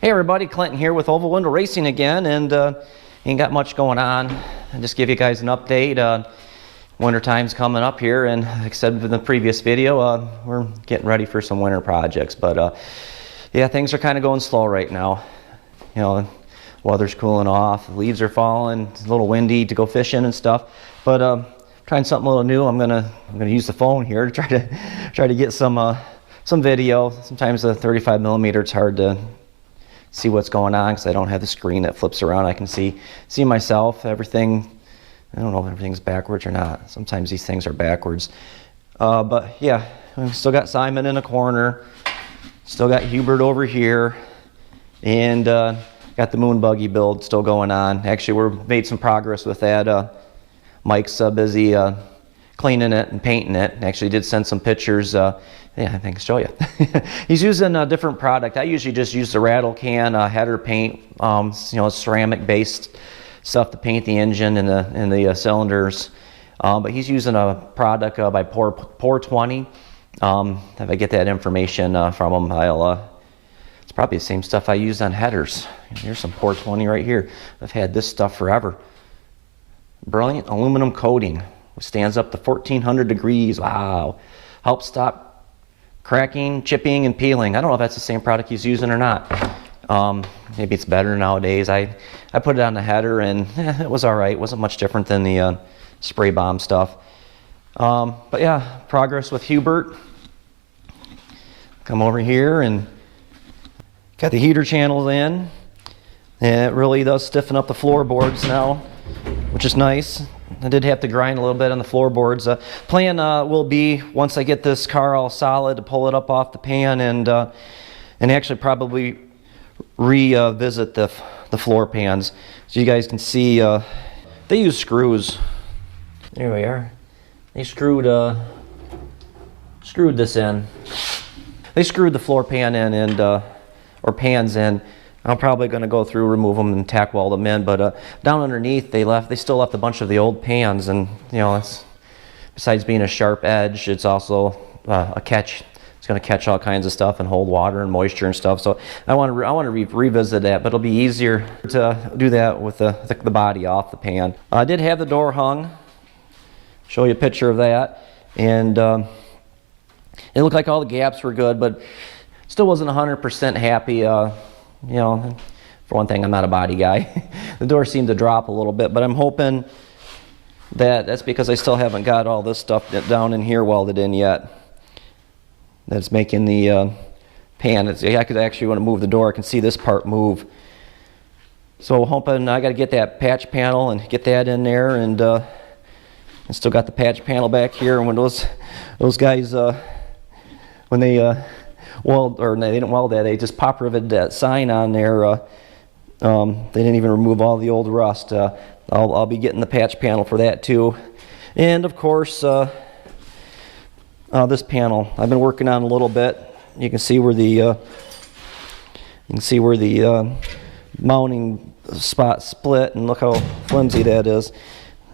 Hey everybody, Clinton here with Oval Window Racing again, and ain't got much going on. I'll just give you guys an update. Winter time's coming up here, and like I said in the previous video, we're getting ready for some winter projects. But yeah, things are kind of going slow right now. You know, weather's cooling off, the leaves are falling, it's a little windy to go fishing and stuff. But trying something a little new. I'm gonna use the phone here to try to get some video. Sometimes the 35mm it's hard to see what's going on because I don't have the screen that flips around. I can see myself, everything. I don't know if everything's backwards or not. Sometimes these things are backwards. But yeah, we still got Simon in the corner. Still got Hubert over here. And got the moon buggy build still going on. Actually, we've made some progress with that. Mike's busy cleaning it and painting it. Actually did send some pictures. Yeah, I think I'll show you. He's using a different product. I usually just use the rattle can header paint, ceramic based stuff to paint the engine and the cylinders. But he's using a product by Pour 20. If I get that information from him, it's probably the same stuff I use on headers. Here's some Pour 20 right here. I've had this stuff forever. Brilliant aluminum coating. Stands up to 1400 degrees. Wow. Helps stop cracking, chipping, and peeling. I don't know if that's the same product he's using or not. Maybe it's better nowadays. I put it on the header and it was all right. It wasn't much different than the spray bomb stuff. But yeah, progress with Hubert. Come over here and got the heater channels in. And it really does stiffen up the floorboards now, which is nice. I did have to grind a little bit on the floorboards. Plan will be, once I get this car all solid, to pull it up off the pan and actually probably revisit the floor pans. So you guys can see, they use screws. There we are. They screwed this in. They screwed the floor pan in and or pans in. I'm probably going to go through, remove them, and tack weld them in. But down underneath, they still left a bunch of the old pans, and it's, besides being a sharp edge, it's also a catch. It's going to catch all kinds of stuff and hold water and moisture and stuff. So I want to revisit that, but it'll be easier to do that with the body off the pan. I did have the door hung. Show you a picture of that, and it looked like all the gaps were good, but still wasn't 100% happy. For one thing, I'm not a body guy. The door seemed to drop a little bit, but I'm hoping that's because I still haven't got all this stuff down in here welded in yet. That's making the pan. I could actually, when I move the door, I can see this part move. So hoping I got to get that patch panel and get that in there, and I still got the patch panel back here. And when those guys, when they they didn't weld that, they just pop riveted that sign on there. They didn't even remove all the old rust. I'll be getting the patch panel for that too. And of course, this panel I've been working on a little bit. You can see where the mounting spot split, and look how flimsy that is.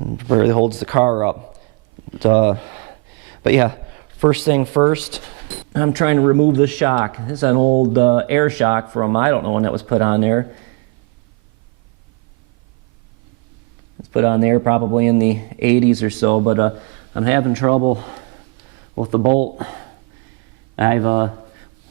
It barely holds the car up. But yeah, first thing first, I'm trying to remove the shock. This is an old air shock from, I don't know when that was put on there. It's put on there probably in the 80s or so, but I'm having trouble with the bolt. I've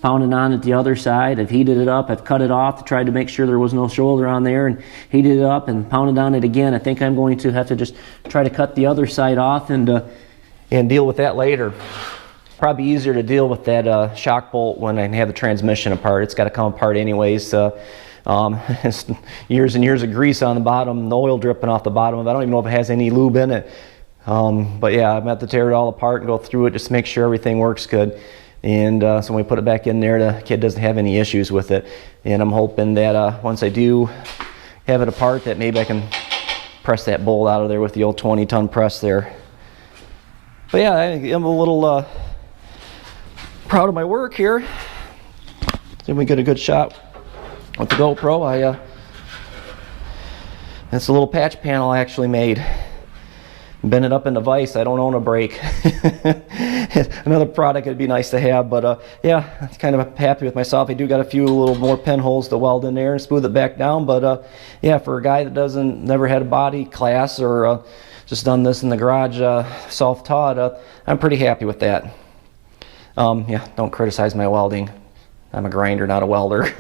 pounded on it the other side. I've heated it up. I've cut it off, tried to make sure there was no shoulder on there, and heated it up and pounded on it again. I think I'm going to have to just try to cut the other side off and deal with that later. Probably easier to deal with that shock bolt when I have the transmission apart. It's got to come apart anyways. It's years and years of grease on the bottom, the oil dripping off the bottom of it. I don't even know if it has any lube in it. But yeah, I'm going to have to tear it all apart and go through it just to make sure everything works good. And so when we put it back in there, the kid doesn't have any issues with it. And I'm hoping that once I do have it apart, that maybe I can press that bolt out of there with the old 20-ton press there. But yeah, I'm a little proud of my work here. See if we get a good shot with the GoPro. That's a little patch panel I actually made. bend it up into vise. I don't own a brake. Another product it'd be nice to have, but yeah, I'm kind of happy with myself. I do got a few little more pinholes to weld in there and smooth it back down, but yeah, for a guy that never had a body class or just done this in the garage self-taught, I'm pretty happy with that. Yeah, don't criticize my welding. I'm a grinder, not a welder.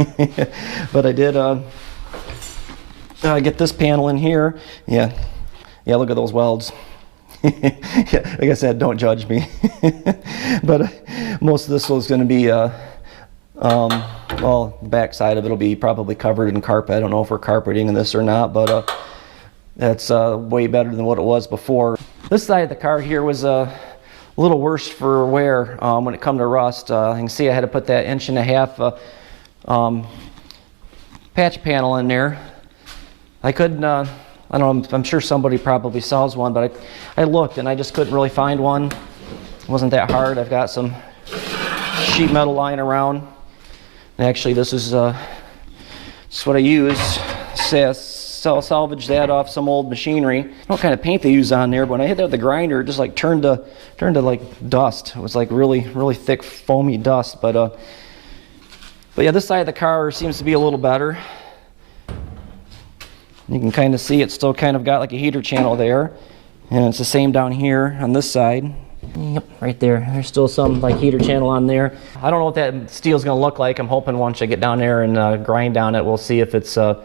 But I did get this panel in here. Yeah, look at those welds. Yeah, like I said, don't judge me. But most of this was going to be, well, the back side of it will be probably covered in carpet. I don't know if we're carpeting in this or not, but that's way better than what it was before. This side of the car here was a little worse for wear when it come to rust. You can see I had to put that 1.5 inch patch panel in there. I couldn't, I don't know, I'm sure somebody probably sells one, but I looked and I just couldn't really find one. It wasn't that hard. I've got some sheet metal lying around. And actually, this is what I use. Salvage that off some old machinery. I don't know what kind of paint they use on there, but when I hit that with the grinder, it just like turned to like dust. It was like really thick, foamy dust. But yeah, this side of the car seems to be a little better. You can kind of see it's still kind of got like a heater channel there, and it's the same down here on this side. Yep, right there. There's still some like heater channel on there. I don't know what that steel's going to look like. I'm hoping once I get down there and grind on it, we'll see if it's going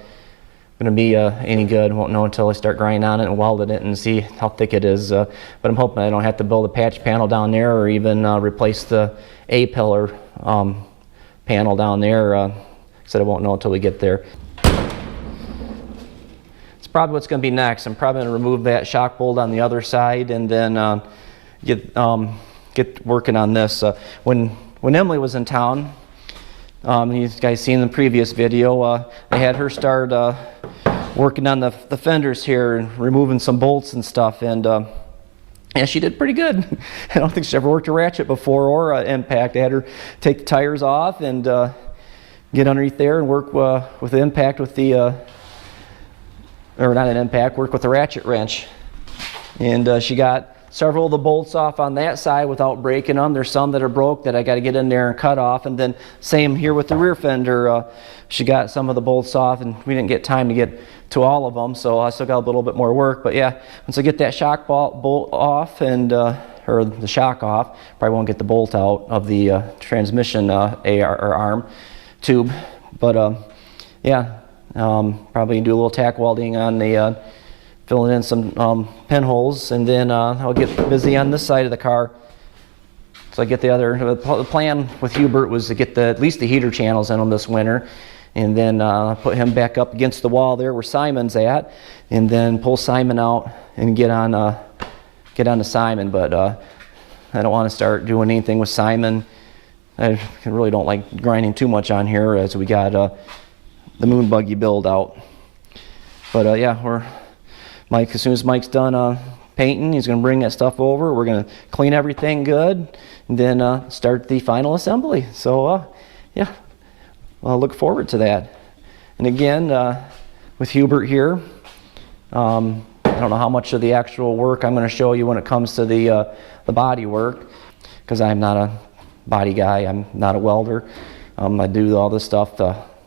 to be any good. Won't know until I start grinding on it and welding it and see how thick it is. But I'm hoping I don't have to build a patch panel down there or even replace the A-pillar panel down there. Said I won't know until we get there. It's probably what's going to be next. I'm probably going to remove that shock bolt on the other side and then get working on this. When Emily was in town, you guys seen in the previous video, I had her start working on the fenders here and removing some bolts and stuff, and yeah, she did pretty good. I don't think she's ever worked a ratchet before or an impact. I had her take the tires off and get underneath there and work with the impact with the or not an impact, work with the ratchet wrench. And she got several of the bolts off on that side without breaking them. There's some that are broke that I got to get in there and cut off. And then same here with the rear fender. She got some of the bolts off, and we didn't get time to get to all of them, so I still got a little bit more work. But yeah, once I get that shock bolt off and or the shock off, probably won't get the bolt out of the transmission arm tube. But yeah, probably do a little tack welding on the filling in some pinholes, and then I'll get busy on this side of the car. So I get the plan with Hubert was to get at least the heater channels in them this winter, and then put him back up against the wall there where Simon's at, and then pull Simon out and get on to Simon. But I don't want to start doing anything with Simon. I really don't like grinding too much on here as we got the moon buggy build out. But yeah, Mike, as soon as Mike's done painting, he's going to bring that stuff over. We're going to clean everything good, and then start the final assembly. So yeah, I'll look forward to that. And again, with Hubert here, I don't know how much of the actual work I'm going to show you when it comes to the body work, because I'm not a body guy. I'm not a welder. I do all this stuff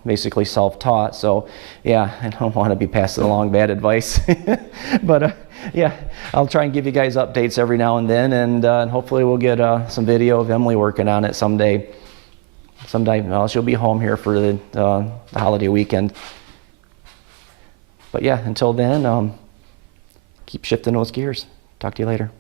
basically self-taught, so yeah, I don't want to be passing along bad advice. But yeah, I'll try and give you guys updates every now and then, and hopefully we'll get some video of Emily working on it someday. Well, she'll be home here for the holiday weekend. But yeah, until then, keep shifting those gears. Talk to you later.